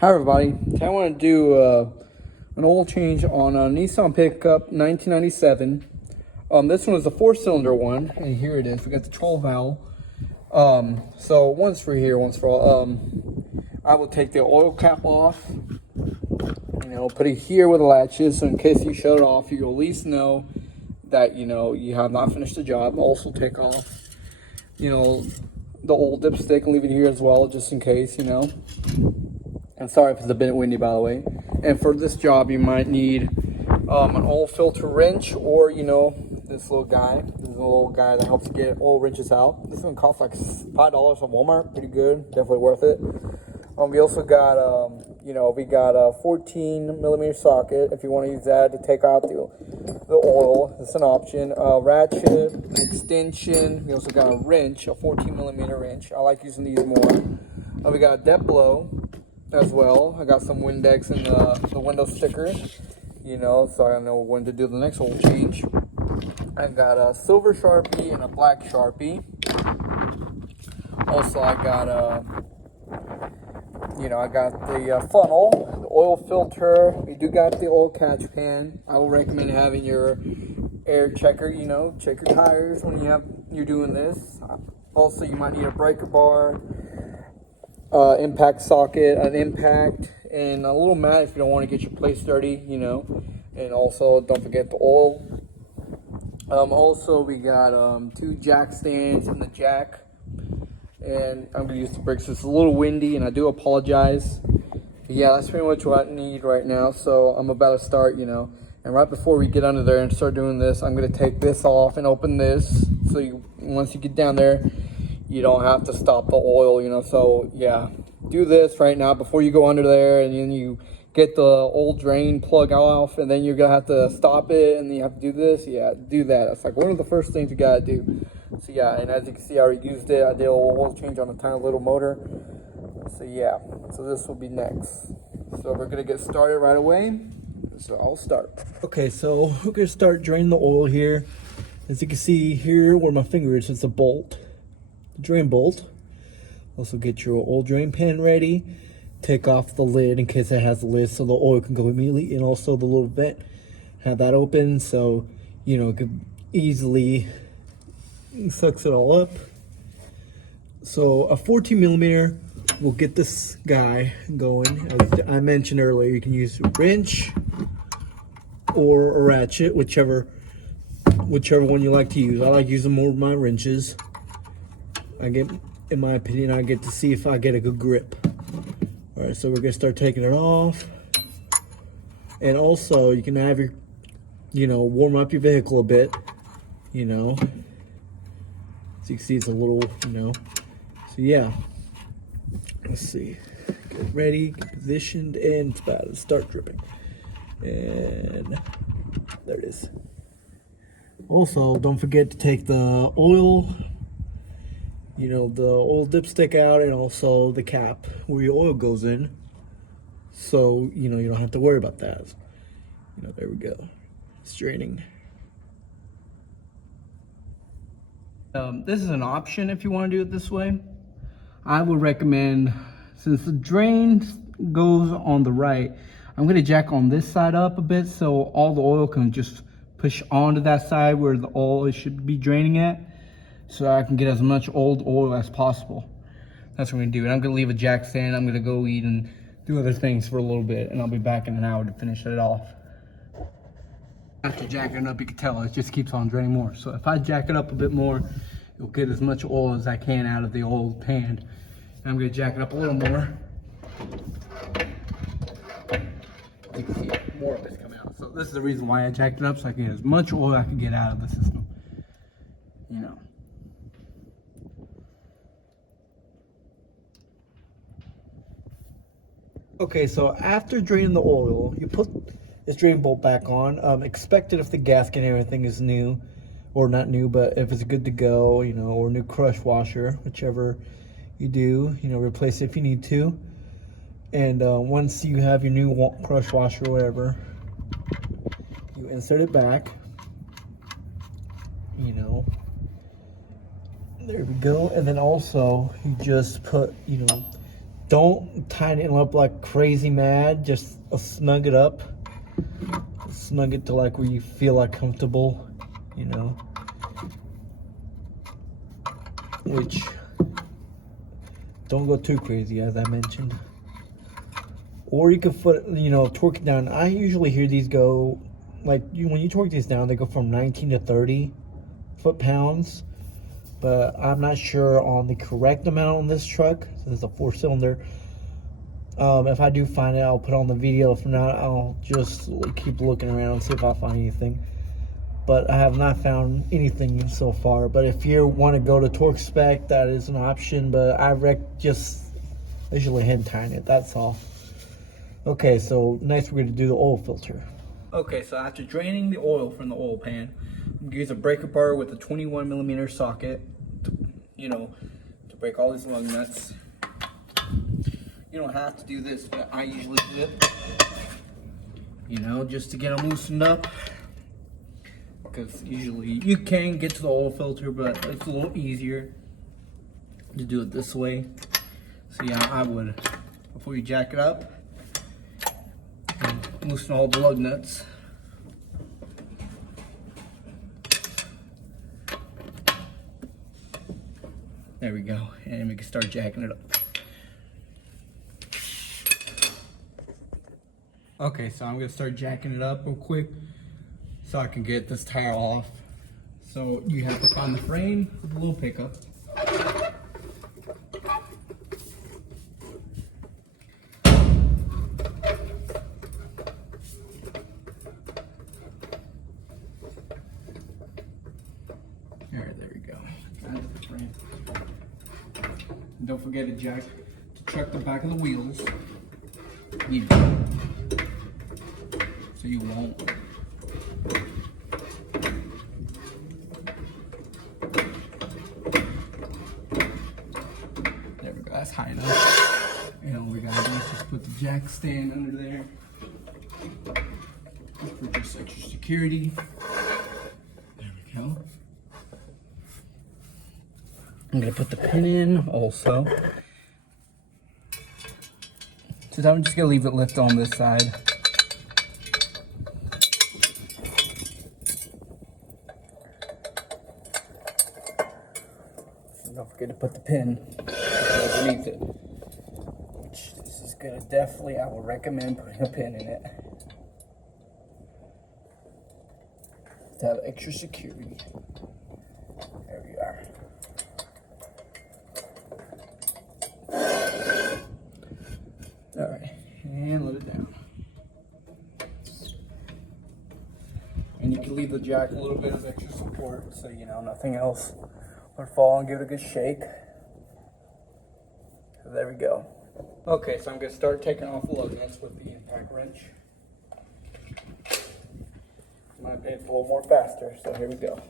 Hi everybody, I want to do an oil change on a Nissan pickup 1997. This one is a 4-cylinder one, and here it is. We got the 12 valve. So once for here, once for all. I will take the oil cap off. Put it here where the latch is, so in case you shut it off, you'll at least know that you have not finished the job. Also take off, the old dipstick and leave it here as well, just in case. And sorry if it's a bit windy, by the way. And for this job, you might need an oil filter wrench, or this little guy. This is a little guy that helps you get oil wrenches out. This one costs like $5 from Walmart. Pretty good, definitely worth it. We also got we got a 14mm socket if you want to use that to take out the oil. It's an option. Ratchet, extension. We also got a wrench, a 14mm wrench. I like using these more. We got a depth blow as well. I got some Windex and the window sticker, so I know when to do the next oil change. I got a silver Sharpie and a black Sharpie. Also, I got I got the funnel, the oil filter. We do got the oil catch pan. I will recommend having your air checker, check your tires when you're doing this. Also, you might need a breaker bar, impact socket, an impact, and a little mat if you don't want to get your place dirty, And also, don't forget the oil. Also, we got 2 jack stands and the jack. And I'm going to use the bricks. It's a little windy, and I do apologize. But yeah, that's pretty much what I need right now. So I'm about to start, And right before we get under there and start doing this, I'm going to take this off and open this. So once you get down there, you don't have to stop the oil, So yeah, do this right now before you go under there, and then you get the old drain plug off, and then you're gonna have to stop it, and then you have to do this. Yeah, do that. That's like one of the first things you gotta do. So yeah, and as you can see, I already used it. I did a oil change on a tiny little motor. So yeah, so this will be next. So we're gonna get started right away. So I'll start. Okay, so we're gonna start draining the oil here. As you can see here where my finger is, it's a bolt. Drain bolt. Also get your oil drain pan ready. Take off the lid in case it has the lid so the oil can go immediately, and also the little vent, have that open so it could easily sucks it all up. So a 14mm will get this guy going. As I mentioned earlier, you can use a wrench or a ratchet, whichever one you like to use. I like using more of my wrenches. In my opinion, I get to see if I get a good grip. All right, so we're gonna start taking it off. And also you can have your, warm up your vehicle a bit, As you can see, it's a little, So yeah, let's see. Get ready, get positioned, and it's about to start dripping. And there it is. Also, don't forget to take the oil, the oil dipstick out, and also the cap where your oil goes in. So, you don't have to worry about that. There we go. It's draining. This is an option if you want to do it this way. I would recommend, since the drain goes on the right, I'm going to jack on this side up a bit so all the oil can just push onto that side where the oil should be draining at, so I can get as much old oil as possible. That's what I'm gonna do. And I'm gonna leave a jack stand. I'm gonna go eat and do other things for a little bit, and I'll be back in an hour to finish it off. After jacking it up, you can tell it just keeps on draining more. So if I jack it up a bit more, it'll get as much oil as I can out of the old pan. And I'm gonna jack it up a little more. You can see more of it's coming out. So this is the reason why I jacked it up, so I can get as much oil I can get out of the system. Okay, so after draining the oil, you put this drain bolt back on. Expect it if the gasket and everything is new, or not new, but if it's good to go, or new crush washer, whichever you do, replace it if you need to. And once you have your new crush washer or whatever, you insert it back, there we go. And then also you just put, Don't tighten it up like crazy mad. Just snug it up. Snug it to like where you feel like comfortable, you know. Which, don't go too crazy, as I mentioned. Or you could put, you know, torque it down. I usually hear these go, like, when you torque these down, they go from 19 to 30 foot-pounds. But I'm not sure on the correct amount on this truck. So it's a 4-cylinder. If I do find it, I'll put it on the video. If not, I'll just keep looking around and see if I find anything. But I have not found anything so far. But if you want to go to torque spec, that is an option. But I just usually hand tighten it. That's all. Okay, so next we're going to do the oil filter. Okay, so after draining the oil from the oil pan, I'm going to use a breaker bar with a 21mm socket, to break all these lug nuts. You don't have to do this, but I usually do it, just to get them loosened up. Because usually you can get to the oil filter, but it's a little easier to do it this way. So yeah, I would, before you jack it up, loosen all the lug nuts. There we go, and we can start jacking it up. Okay, so I'm gonna start jacking it up real quick so I can get this tire off. So you have to find the frame for the little pickup. Alright, there we go. That's the frame. And don't forget to check the back of the wheels. So you won't. There we go, that's high enough. And all we gotta do is just put the jack stand under there for just extra security. There we go. I'm gonna put the pin in also. So I'm just gonna leave it lift on this side. And don't forget to put the pin underneath it. Which this is gonna definitely, I will recommend putting a pin in it to have extra security. There we are. Alright, and let it down. And you can leave the jack a little bit of extra support so nothing else would fall, and give it a good shake. So there we go. Okay, so I'm going to start taking off the lug nuts with the impact wrench. My pin's a little more faster, so here we go.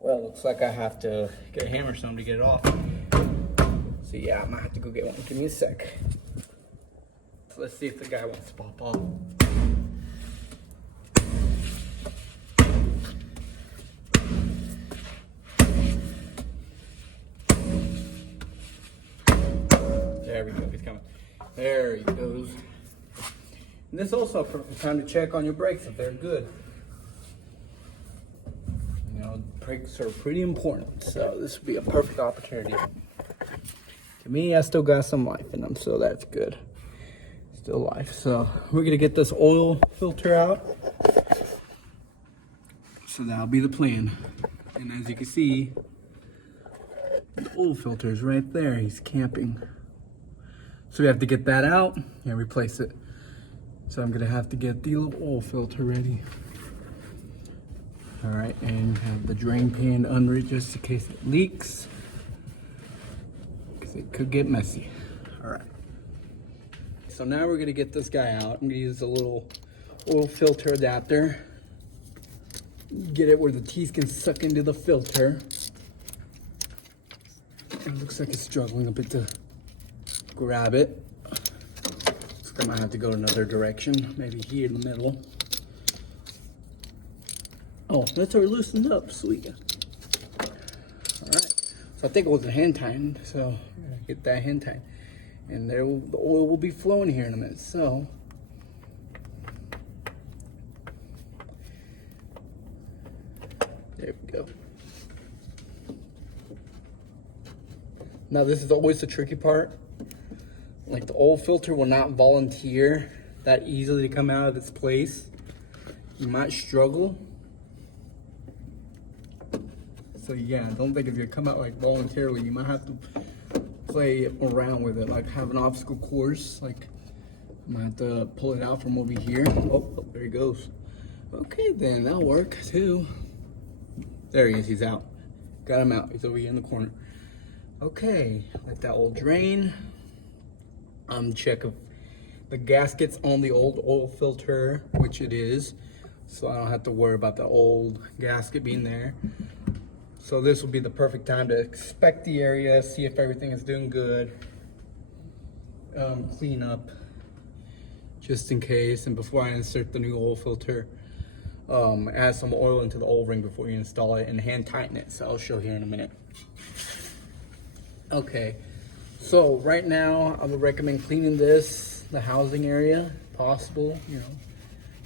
Well, looks like I have to get a hammer or something to get it off. So yeah, I might have to go get one. Give me a sec. So let's see if the guy wants to pop off. There we go, he's coming. There he goes. And this is also a perfect time to check on your brakes if they're good. Brakes are pretty important, so this would be a perfect opportunity. To me, I still got some life in them, so that's good. Still life. So we're gonna get this oil filter out. So that'll be the plan. And as you can see, the oil filter is right there. He's camping. So we have to get that out and replace it. So I'm gonna have to get the little oil filter ready. All right, and have the drain pan under it just in case it leaks, because it could get messy. All right. So now we're gonna get this guy out. I'm gonna use a little oil filter adapter. Get it where the teeth can suck into the filter. It looks like it's struggling a bit to grab it. Looks like I might have to go another direction, maybe here in the middle. Oh, that's already loosened up, sweet. All right, so I think it was a hand tightened, so get that hand tightened. And the oil will be flowing here in a minute, so. There we go. Now this is always the tricky part. Like the oil filter will not volunteer that easily to come out of its place. You might struggle. So yeah, don't think if you come out like voluntarily, you might have to play around with it, like have an obstacle course. Like I might have to pull it out from over here. Oh, there he goes. Okay, then that'll work too. There he is, he's out. Got him out, he's over here in the corner. Okay, let that oil drain. Check if the gasket's on the old oil filter, which it is. So I don't have to worry about the old gasket being there. So this will be the perfect time to inspect the area, see if everything is doing good. Clean up, just in case. And before I insert the new oil filter, add some oil into the oil ring before you install it and hand tighten it. So I'll show here in a minute. Okay, so right now I would recommend cleaning the housing area, if possible. You know,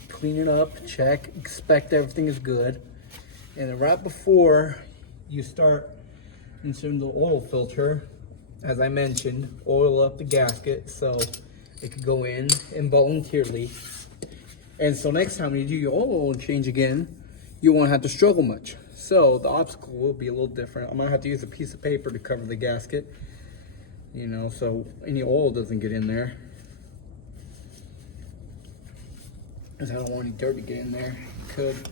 clean it up, check, inspect everything is good. And then right before you start inserting the oil filter, as I mentioned, oil up the gasket so it could go in involuntarily. And so next time when you do your oil change again, you won't have to struggle much. So the obstacle will be a little different. I might have to use a piece of paper to cover the gasket, you know, so any oil doesn't get in there. Because I don't want any dirt to get in there. It could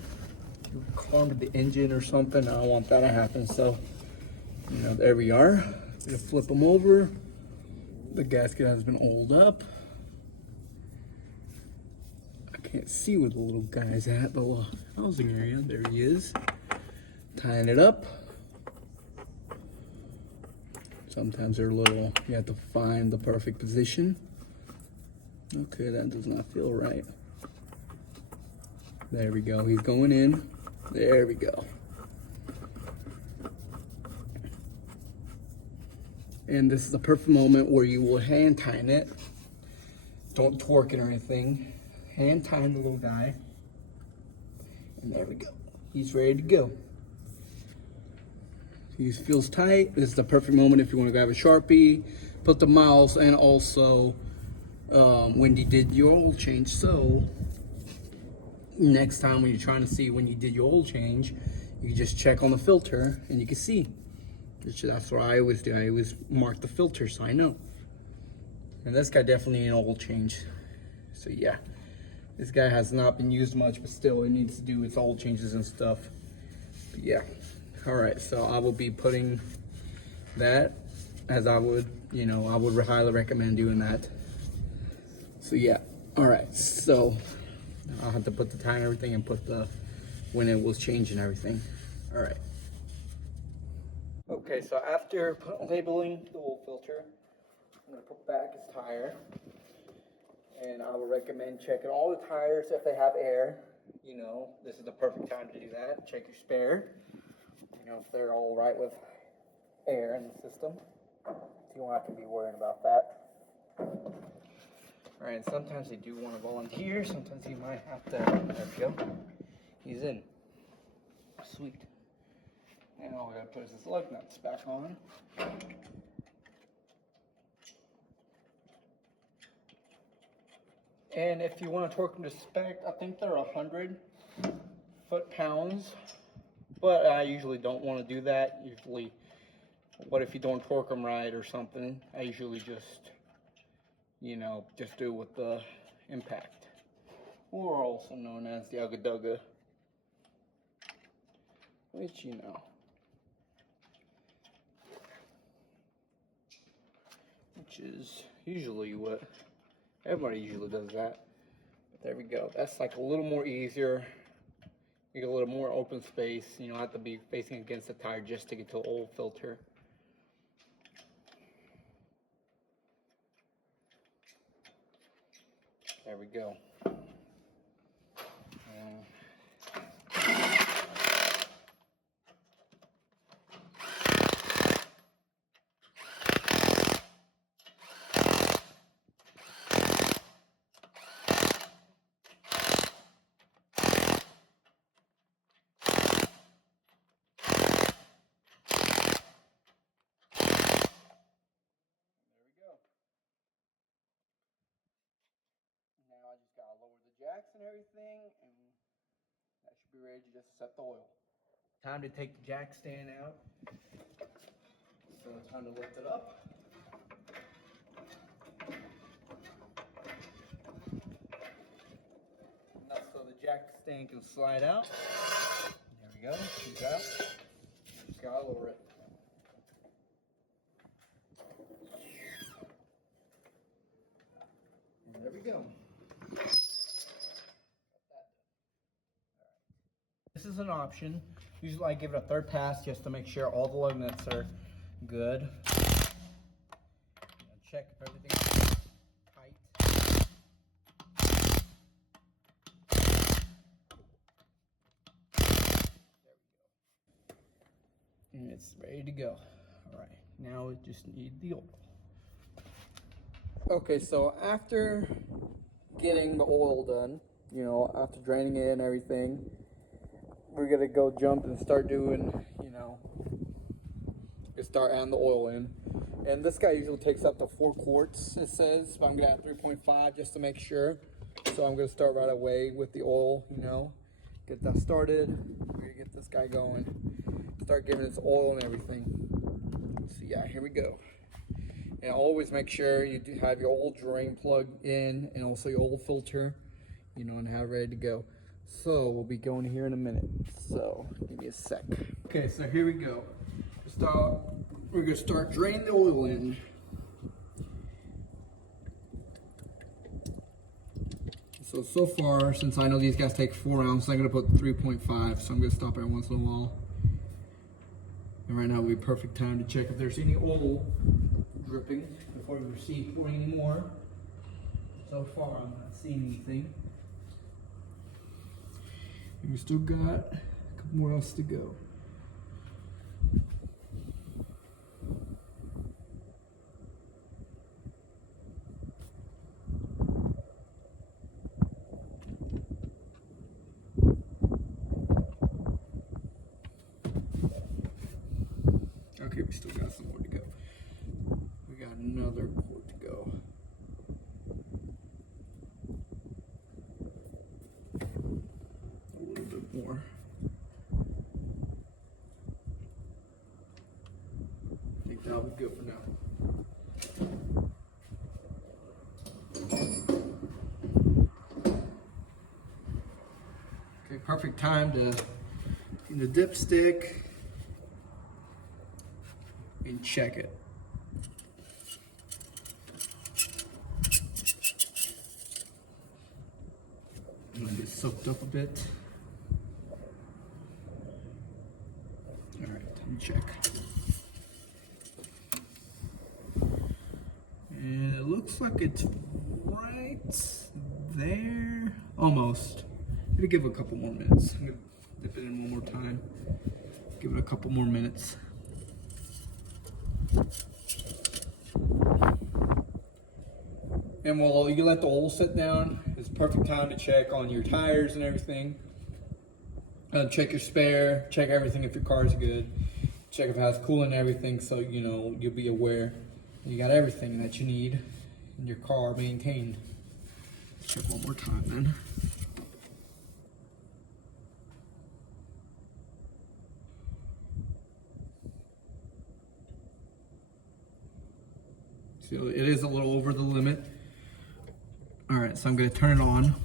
harm the engine or something. I don't want that to happen. So, you know, there we are. Gonna flip them over. The gasket has been oiled up. I can't see where the little guy's at, the little housing area. There he is. Tying it up. Sometimes they're little, you have to find the perfect position. Okay, that does not feel right. There we go, he's going in. There we go. And this is the perfect moment where you will hand tighten it. Don't torque it or anything. Hand tighten the little guy. And there we go. He's ready to go. He feels tight. This is the perfect moment if you want to grab a Sharpie, put the miles, and also when you did your oil change. So next time when you're trying to see when you did your oil change, you can just check on the filter and you can see. That's what I always do. I always mark the filter so I know. And this guy definitely needs an oil change. So yeah, this guy has not been used much, but still it needs to do its oil changes and stuff. But yeah. All right, so I will be putting that as I would, you know, I would highly recommend doing that. So yeah, all right, so I'll have to put the time and everything and put the, when it was changing everything. All right. Okay, so after labeling the oil filter, I'm gonna put back its tire. And I would recommend checking all the tires if they have air. You know, this is the perfect time to do that. Check your spare. You know, if they're all right with air in the system. You won't have to be worrying about that. All right, sometimes they do want to volunteer. Sometimes you might have to, there we go. He's in. Sweet. And all we gotta put is his lug nuts back on. And if you want to torque them to spec, I think they're 100 foot-pounds. But I usually don't want to do that. Usually, what if you don't torque them right or something? I usually just, you know, just do it with the impact. Or also known as the Ugga-Dugga. Which, you know. Which is usually what, everybody usually does that. But there we go. That's like a little more easier. You get a little more open space. You don't have to be facing against the tire just to get to the oil filter. There we go. Now I just gotta lower the jacks and everything, and that should be ready to just set the oil. Time to take the jack stand out. So time to lift it up. Enough so the jack stand can slide out. There we go. Keep it out. Just gotta lower it. And there we go. This is an option. Usually I give it a third pass just to make sure all the lug nuts are good. Check if everything's tight. There we go. And it's ready to go. All right, now we just need the oil. Okay, so after getting the oil done, you know, after draining it and everything, we're gonna go jump and start doing, you know, start adding the oil in. And this guy usually takes up to 4 quarts, it says, but I'm gonna add 3.5 just to make sure. So I'm gonna start right away with the oil, you know, get that started. We're gonna get this guy going, start giving it oil and everything. So yeah, here we go. And always make sure you do have your old drain plug in and also your old filter, you know, and have it ready to go. So we'll be going here in a minute. So give me a sec. Okay, so here we go. We're gonna start draining the oil in. So far, since I know these guys take 4 ounces, I'm gonna put 3.5. So I'm gonna stop every once in a while. And right now would be perfect time to check if there's any oil dripping before we proceed pouring any more. So far, I'm not seeing anything. And we still got a couple more else to go. Okay, we still got some more to go. We got another quart to go. A little bit more. I think that'll be good for now. Okay, perfect time to get the dipstick and check it. I'm gonna get soaked up a bit. All right, time to check. And it looks like it's right there, almost. I'm gonna give it a couple more minutes. I'm gonna dip it in one more time. Give it a couple more minutes. And while you let the oil sit down, it's perfect time to check on your tires and everything. Check your spare, check everything if your car's good. Check if it has coolant and everything, so you know you'll be aware you got everything that you need in your car maintained. Check one more time then. So it is a little over the limit. All right, so I'm gonna turn it on.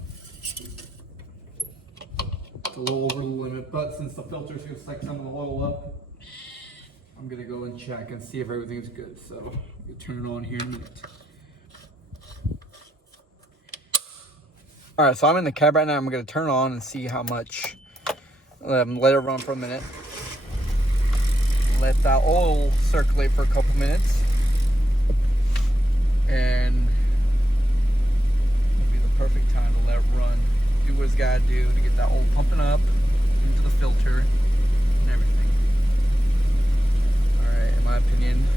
It's a little over the limit, but since the filter's gonna suck some of the oil up, I'm gonna go and check and see if everything's good. So I'm gonna turn it on here in a minute. All right, so I'm in the cab right now. I'm gonna turn it on and see how much. Let it run for a minute. Let that oil circulate for a couple minutes. And it'll be the perfect it's got to do to get that oil pumping up into the filter and everything. Alright, in my opinion,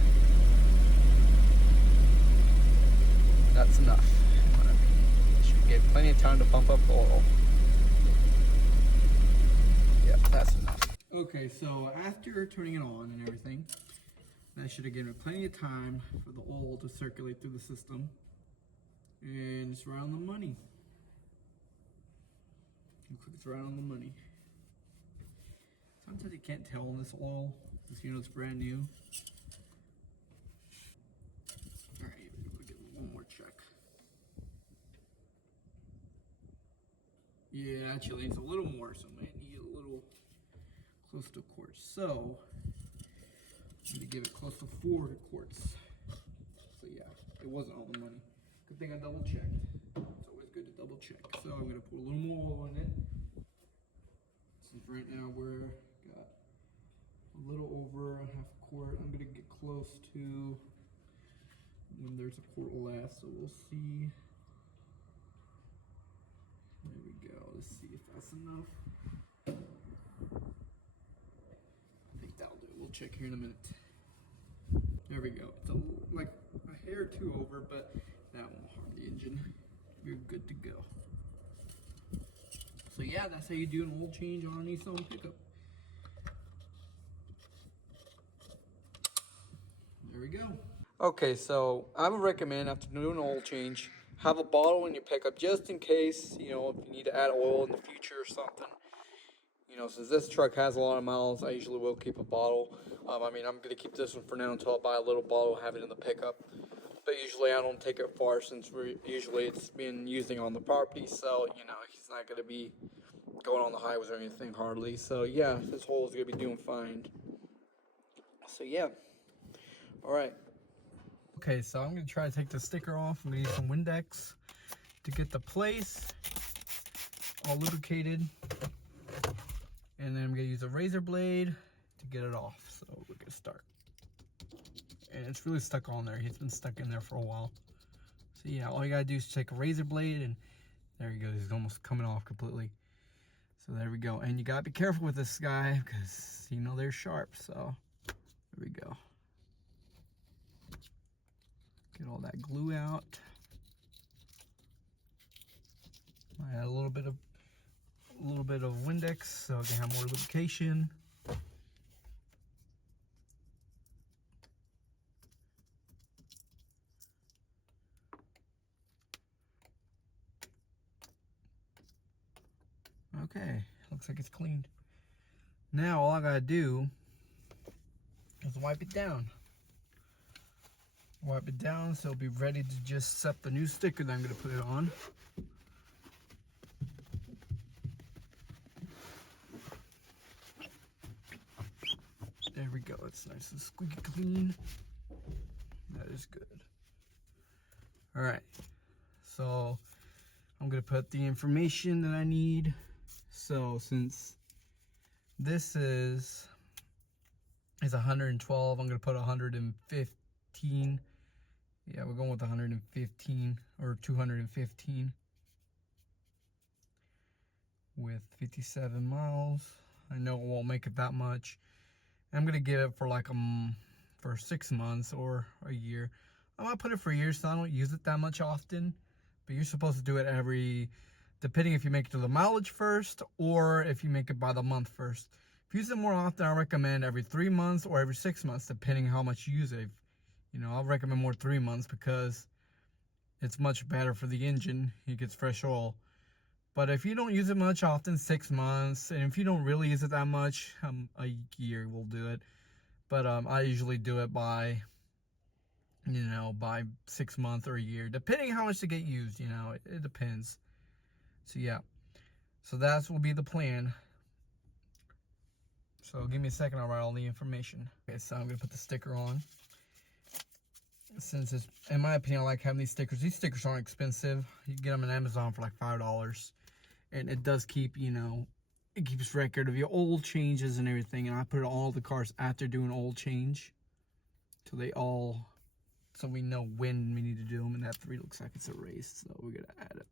that's enough. In my opinion. Should give plenty of time to pump up the oil. Yep, that's enough. Okay, so after turning it on and everything, that should have given it plenty of time for the oil to circulate through the system. And it's right on the money. Looks like it's right on the money. Sometimes you can't tell in this oil, because you know it's brand new. Alright, we'll get one more check. Yeah, actually it's a little more, so I might need a little close to a quart. So I'm gonna give it close to 4 quarts. So yeah, it wasn't all the money. Good thing I double checked. It's always good to double check. So I'm gonna put a little more oil in it. Since right now we're got a little over a half a quart. I'm gonna get close to when there's a quart left, so we'll see. There we go. Let's see if that's enough. I think that'll do it. We'll check here in a minute. There we go. It's like a hair or two over, but that won't harm the engine. You're good to go. So yeah, that's how you do an oil change on a Nissan pickup. There we go. Okay, so I would recommend after doing an oil change, have a bottle in your pickup just in case, you know, if you need to add oil in the future or something. You know, since this truck has a lot of miles, I usually will keep a bottle. I mean, I'm going to keep this one for now until I buy a little bottle, have it in the pickup. But usually I don't take it far since usually it's been using on the property. So, you know, he's not going to be going on the highways or anything hardly. So, yeah, this hole is going to be doing fine. So, yeah. All right. Okay, so I'm going to try to take the sticker off. I'm going to use some Windex to get the place all lubricated. And then I'm going to use a razor blade to get it off. So we're going to start. And it's really stuck on there. He's been stuck in there for a while. So yeah, all you got to do is take a razor blade and there he goes. He's almost coming off completely. So there we go. And you got to be careful with this guy because, you know, they're sharp. So there we go. Get all that glue out. I add a little bit of Windex so I can have more lubrication. Okay, looks like it's cleaned. Now all I gotta do is wipe it down. Wipe it down so it'll be ready to just set the new sticker that I'm gonna put it on. There we go, it's nice and squeaky clean. That is good. All right, so I'm gonna put the information that I need. So since this is 112, I'm gonna put 115. Yeah, we're going with 115 or 215 with 57 miles. I know it won't make it that much. I'm gonna give it for like for 6 months or a year. I'm gonna put it for a year so I don't use it that much often. But you're supposed to do it depending if you make it to the mileage first or if you make it by the month first. If you use it more often, I recommend every 3 months or every 6 months, depending how much you use it. You know, I'll recommend more 3 months because it's much better for the engine. It gets fresh oil. But if you don't use it much often, 6 months, and if you don't really use it that much, a year will do it. But I usually do it by 6 months or a year, depending how much to get used. You know, it depends. So yeah, so that will be the plan. So give me a second, I'll write all the information. Okay, so I'm gonna put the sticker on. Since it's, in my opinion, I like having these stickers. These stickers aren't expensive. You can get them on Amazon for like $5. And it does keep, you know, it keeps record of your oil changes and everything. And I put it on all the cars after doing oil change. So we know when we need to do them. And that 3 looks like it's erased. So we're going to add a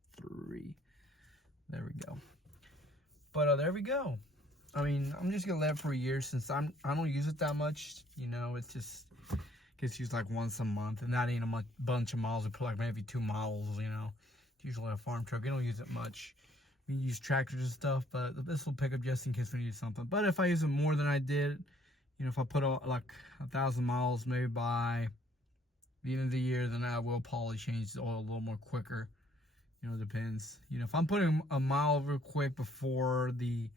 3. There we go. But there we go. I mean, I'm just gonna let it for a year since I don't use it that much. You know, it's just gets used like once a month, and that ain't a bunch of miles. We put like maybe 2 miles. You know, it's usually a farm truck. I don't use it much. We use tractors and stuff, but this will pick up just in case we need something. But if I use it more than I did, you know, if I put like 1,000 miles maybe by the end of the year, then I will probably change the oil a little more quicker. You know, it depends. You know, if I'm putting a mile real quick before the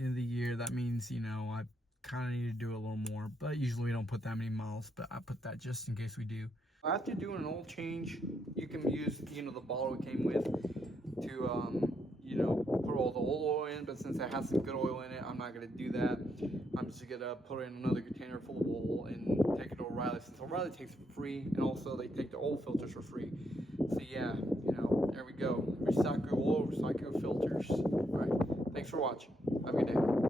end of the year, that means, you know, I kind of need to do it a little more. But usually we don't put that many miles, but I put that just in case we do. After doing an oil change, you can use, you know, the bottle it came with to, you know, put all the oil in. But since it has some good oil in it, I'm not going to do that. I'm just going to put it in another container full of oil and take it to O'Reilly, since O'Reilly takes it for free. And also they take the oil filters for free. So yeah, you know, there we go. Recycle oil, recycle filters. All right. Thanks for watching. Have a good day.